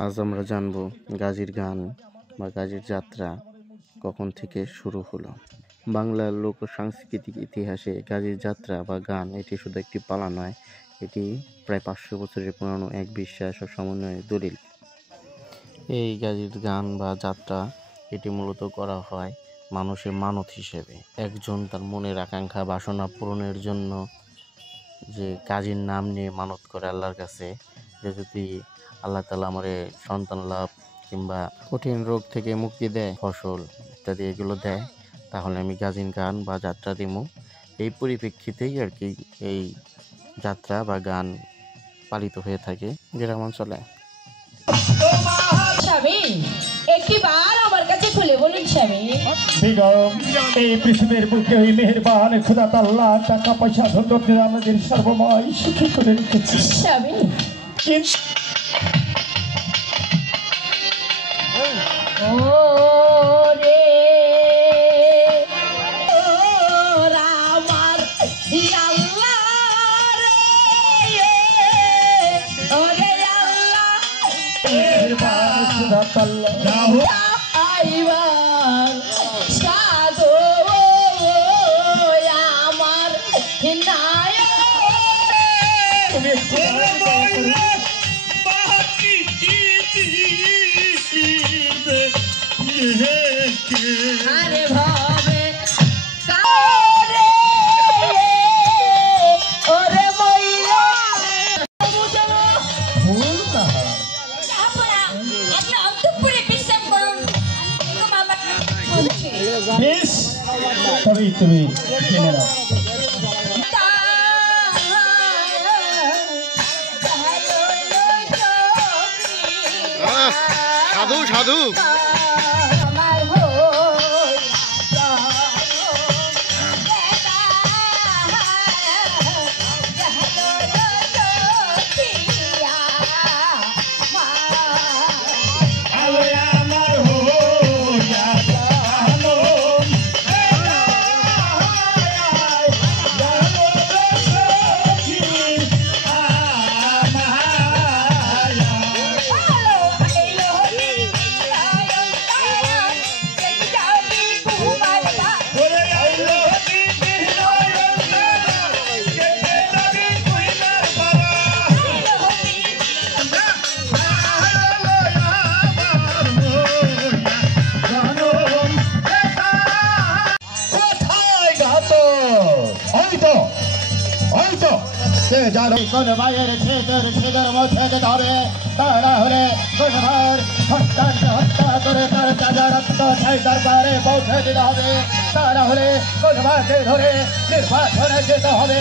আজ আমরা জানব গাজীর গান বা গাজীর যাত্রা কখন থেকে শুরু হলো। বাংলার লোক সাংস্কৃতিক ইতিহাসে গাজীর যাত্রা বা গান এটি শুধু একটি পালা নয়, এটি প্রায় 500 বছরের পুরানো এক বিশ্বাস ও সমন্বয়ের দলিল। এই গাজীর গান বা যাত্রা এটি মূলত করা হয় মানুষের মানত হিসেবে, একজন তার মনের আকাঙ্ক্ষা বাসনা পূরণের জন্য যে গাজীর নাম নিয়ে মানত করে আল্লাহর কাছে যে যদি আল্লাহ তাআলা আমারে সন্তান লাভ কিংবা কঠিন রোগ থেকে মুক্তি দেয়, ফসল ইত্যাদি এগুলো দেয়, তাহলে আমি গাজীর গান বা যাত্রা দিব। এই পরিপ্রেক্ষিতেই আর কি এই যাত্রা বা গান পালিত হয়ে থাকে গ্রাম অঞ্চলে। একবার আমার কাছে খুলে বলুন স্বামী, এই পৃথিবীর বুকে ওই মেহেরবান খোদা আল্লাহ টাকা পয়সা ধন আমাদের সর্বময় সুখী করে রেখেছে স্বামী। তুমি সাধু সাধু কোন ভাইয়ের ছেদের মধ্যে ধরে তারা হলে কোন ভাইয়ের সন্তানকে হত্যা করে তার চাঁদা রক্ত ছাই দরবারে পৌঁছে দিতে হবে, তারা হলে কোন ভাইকে ধরে নির্বাচনে যেতে হবে।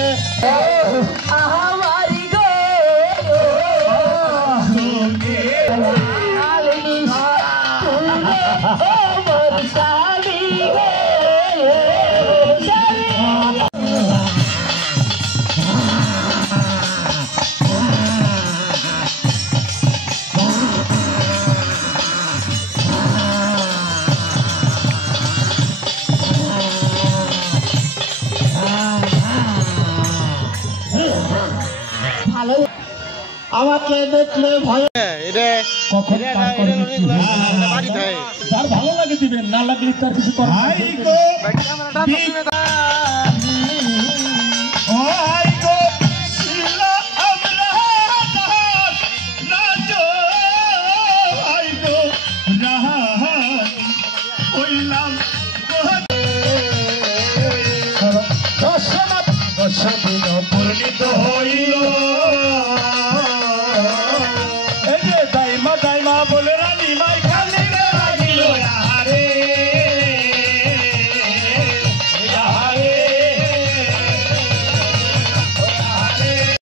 আমাকে দেখলে ভয় তার ভালো লাগে দিবেন, না লাগলে তার কিছু করার